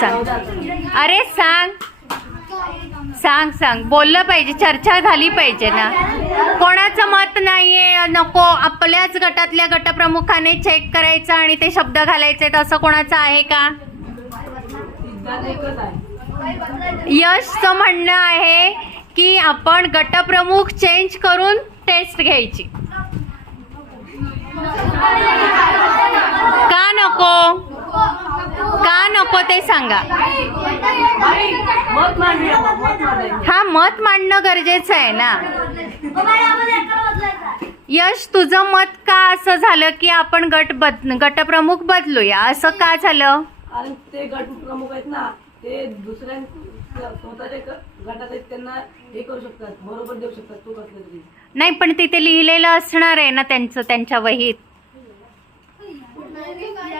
सांग. अरे सांग. सांग सांग. बोललं पाहिजे चर्चा झाली पाहिजे ना. कोणाचं मत नाहीये नको. आपल्याच गटातल्या गटप्रमुखाने चेक करायचं आणि ते शब्द घालायचे असं कोणाचं आहे का? यशचं म्हणणं आहे की आपण गटप्रमुख चेंज करून टेस्ट घ्यायची. का नको? का नको ते सांगा. हा मत मांडणं गरजेचं आहे ना. यश तुझं मत का असं झालं की आपण गट बद गटप्रमुख बदलूया? असं का झालं? कारण ते गट प्रमुख आहेत ना ते दुसऱ्या स्वतःच्या गटात आहेत त्यांना हे करू शकतात बरोबर देऊ शकतात तू नाही पण तिथे लिहिलेलं असणार आहे ना त्यांचं त्यांच्या वहीत पण फोडू शकतात ते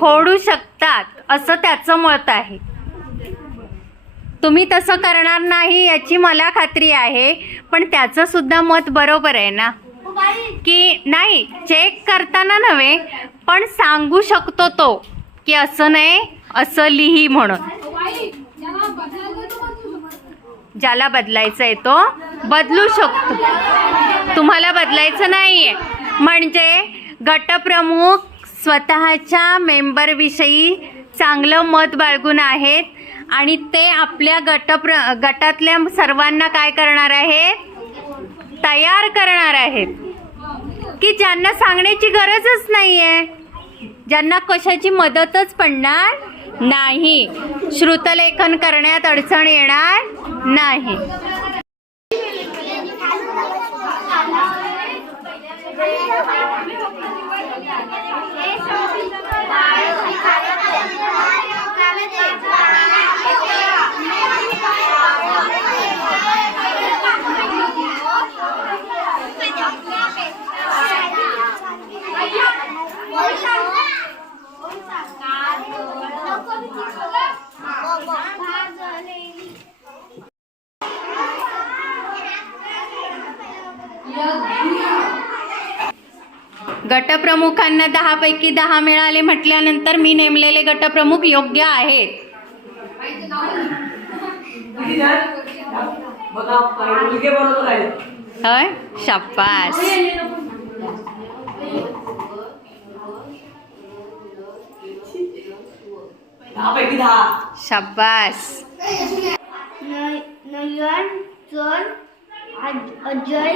खोडू शकतात. असं त्याचं मत आहे. तुम्ही तसं करणार नाही याची मला खात्री आहे पण त्याचं सुद्धा मत बरोबर आहे ना? की नाही चेक करताना नव्हे पण सांगू शकतो तो की असं नाही असं लिही म्हणून. ज्याला बदलायचं आहे तो बदलू शकतो. तुम्हाला बदलायचं नाहीये. म्हणजे गटप्रमुख स्वतःच्या मेंबरविषयी चांगलं मत बाळगून आहेत. आणि ते आपल्या गटप्र गटातल्या सर्वांना काय करणार आहेत? तयार करणार आहेत. की ज्यांना सांगण्याची गरजच नाही आहे ज्यांना कशाची मदतच पडणार नाही. श्रुतलेखन करण्यात अडचण येणार नाही. गटप्रमुखांना दहा पैकी दहा मिळाले म्हटल्यानंतर मी नेमलेले गटप्रमुख योग्य आहेत. होय? शाबास. दहा पैकी दहा. शाबास. नयन चल अजय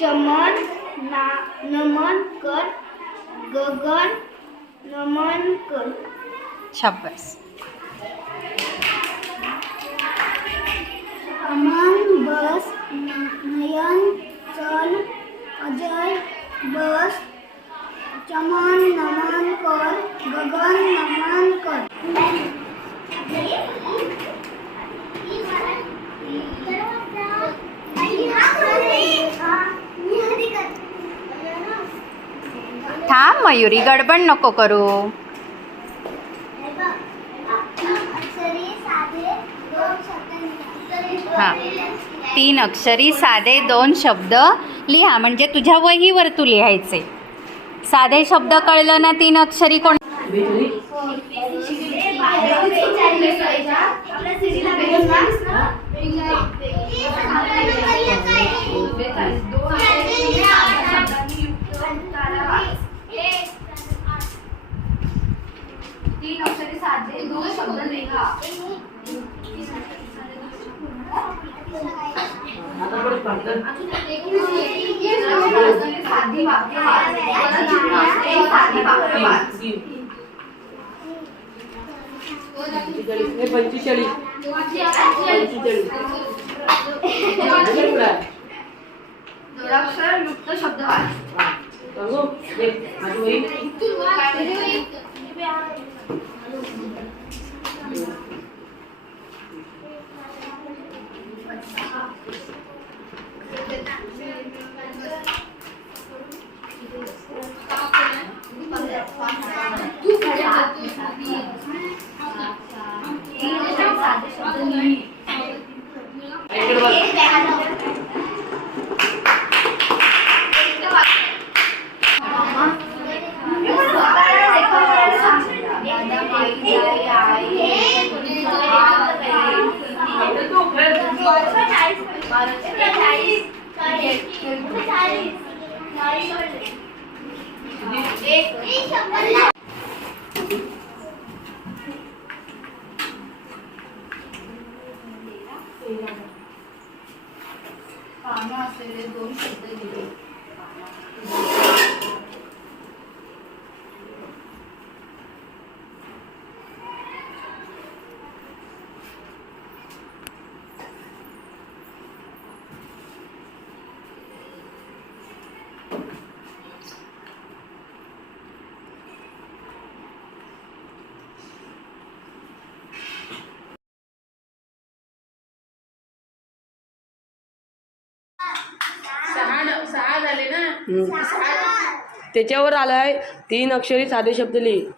चमन ना नमन कर गगन नमन कर. शाबास. अमन बस नयन चल अजय बस चमन नमन कर गगन नमन कर. मयुरी गडबड नको करू. हां. तीन अक्षरी साधे दोन शब्द लिहा म्हणजे तुझ्या वहीवर तू लिहायचे. साधे शब्द कळलं ना तीन अक्षरी कोण तीन अक्षरी साधे दोन शब्द लिहा. साधी वाक्य साधी वाक्य. पंचेचाळीस. हे हे? जोडाक्षर युक्त शब्द वाच Thank you. एक त्याच्यावर आलाय. तीन अक्षरी साधे शब्द लिही.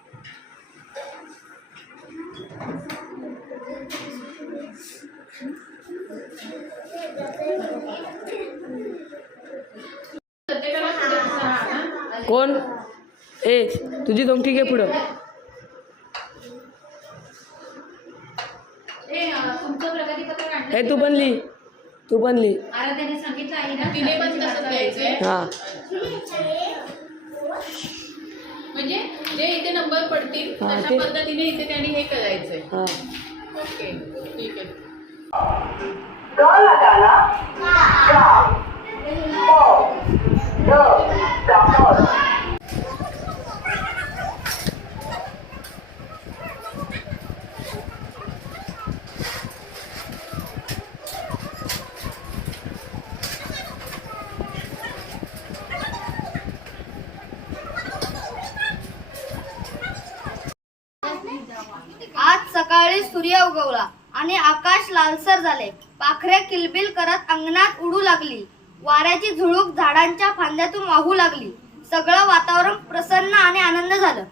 कोण? ए तुझी घे पुढं. अं, तुमचं प्रगतीपत्र काढलं. हे तू पण लिही. तू पण लिही आता त्यांनी सांगितलं आहे ना तिने पण तसंच द्यायचंय हा. म्हणजे जे इथे नंबर पडतील हा, तशा ते- पद्धतीने इथे त्यांनी हे करायचंय. हा. ओके ठीक आहे सकाळी सूर्य उगवला आणि आकाश लालसर झाले. पाखरे किलबिल करत अंगणात उडू लागली. वाऱ्याची झुळूक झाडांच्या फांद्यातून वाहू लागली. सगळं वातावरण प्रसन्न आणि आनंद झालं.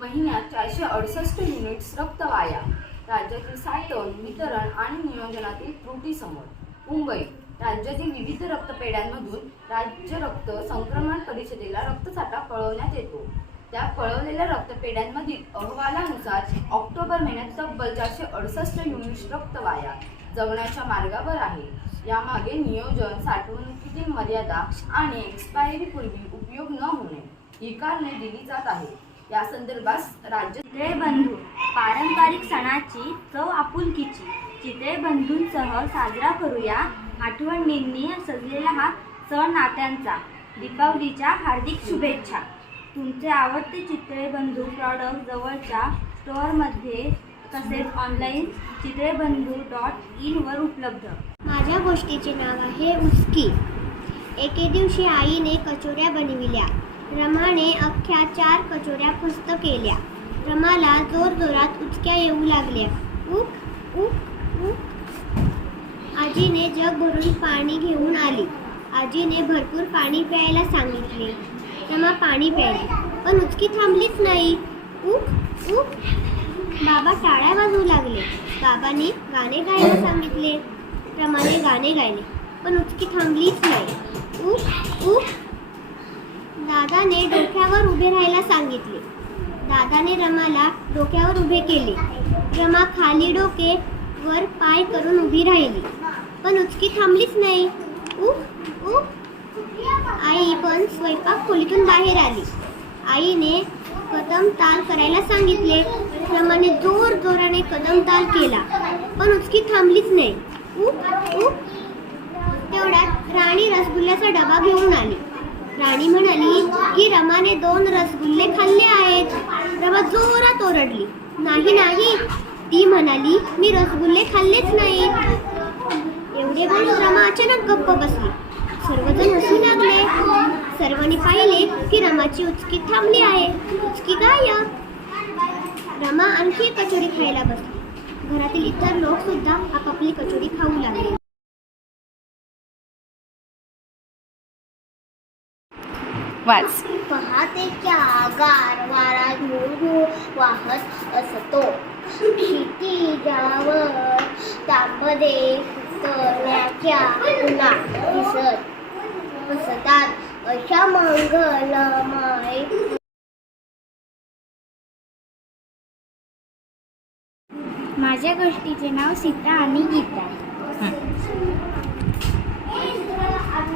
महिन्यात चारशे अडुसष्ट युनिट्स रक्त वाया. राज्यातील साठवण वितरण आणि नियोजनातील त्रुटी समोर. मुंबई राज्यातील विविध रक्तपेढ्यांमधून राज्य रक्त संक्रमण परिषदेला रक्तसाठा कळवण्यात येतो. त्या कळवलेल्या रक्तपेढ्यांमधील अहवालानुसार ऑक्टोबर महिन्यात तब्बल चारशे अडुसष्ट युनिट रक्त वाया जगण्याच्या मार्गावर आहे. यामागे नियोजन साठवणुकीतील मर्यादा आणि एक्सपायरीपूर्वी उपयोग न होणे ही कारणे दिली जात आहेत. या संदर्भात राज्य चितळे बंधू पारंपरिक सणाची चव आपुलकीची चितळे बंधूंसह साजरा करूया आठवणींनी सजलेला हा सण नात्यांचा दीपावलीच्या हार्दिक शुभेच्छा. तुमचे आवडते चित्रेबंधू प्रॉडक्ट जवळच्या स्टोअरमध्ये तसेच ऑनलाईन चित्रेबंधू डॉट इनवर उपलब्ध. माझ्या गोष्टीचे नाव आहे उस्की. एके दिवशी आईने कचोऱ्या बनविल्या. रमाने अख्ख्या चार कचोऱ्या फस्त केल्या. रमाला जोरजोरात उचक्या येऊ लागल्या. उक उक उक. आजीने जग भरून पाणी घेऊन आली. आजीने भरपूर पाणी प्यायला सांगितले. रमा पाणी प्यायली पण उचकी थांबलीच नाही. उक उक बाबा टाळ्या वाजवू लागले. बाबाने गाणे गायला सांगितले. रमाने गाणे गायले. पण उचकी थांबलीच नाही. उक उक दादाने डोक्यावर उभे राहायला सांगितले. दादाने रमाला डोक्यावर उभे केले. रमा खाली डोके वर पाय करून उभी राहिली. पण उचकी थांबलीच नाही. उफ उफ आई पण स्वयंपाक खोलीतून बाहेर आली. आईने कदम ताल करायला सांगितले. रमाने जोर जोराने कदम ताल केला. पण उचकी थांबलीच नाही. तेवढ्यात राणी रसगुल्ल्याचा डबा घेऊन आली. राणी म्हणाली की रमाने दोन रसगुल्ले खाल्ले आहेत. रमा जोरात ओरडली. नाही नाही. ती म्हणाली मी रसगुल्ले खाल्लेच नाहीत. एवढे बोलून रमा अचानक गप्प बसली. सर्वजण हसू लागले. सर्वांनी पाहिले की रमाची उचकी थांबली आहे. उचकी गायब. रमा आणखी कचोरी खायला बसली. घरातील इतर लोक सुद्धा आपापली कचोरी खाऊ लागले. वाच. पहाटेच्या गार वारा धुळधुळ वाहत असतो. क्षितिजावर तांबदे करण्याच्या फुला दिसत असतात अशा मंगलमय माझ्या गोष्टीचे नाव सीता आणि गीता.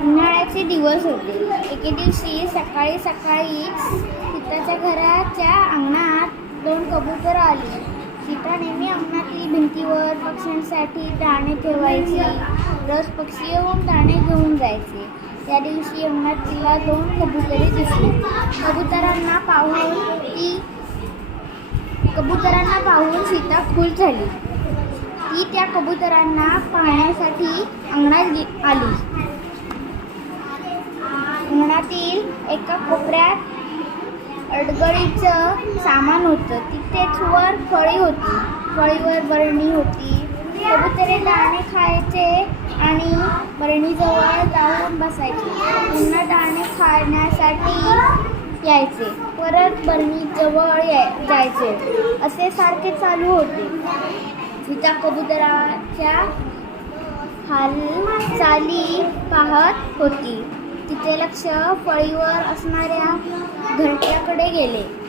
उन्हाळ्याचे दिवस होते. एके दिवशी सकाळी सकाळीच सीताच्या घराच्या अंगणात दोन कबूतर आली. सीता नेहमी अंगणातील भिंतीवर पक्ष्यांसाठी दाणे ठेवायची. रोज पक्षी येऊन दाणे घेऊन जायचे. त्या दिवशी अंगणात तिला दोन कबुतरे दिसली. कबुतरांना पाहून ती कबुतरांना पाहून सीता खुश झाली. ती त्या कबुतरांना पाहण्यासाठी अंगणात गे- आली. अंगणातील एका कोपऱ्यात अडगळीचं सामान होतं. तिथेच वर फळी होती. फळीवर बरणी होती. कबुतरे दाणे खायचे आणि बरणीजवळ जाऊन बसायचे. पुन्हा दाणे खाण्यासाठी यायचे. परत बरणीजवळ याय जायचे. असे सारखे चालू होते. तिच्या कबुतराच्या हालचाली पाहत होती. तिचे लक्ष फळीवर असणाऱ्या घरट्याकडे गेले.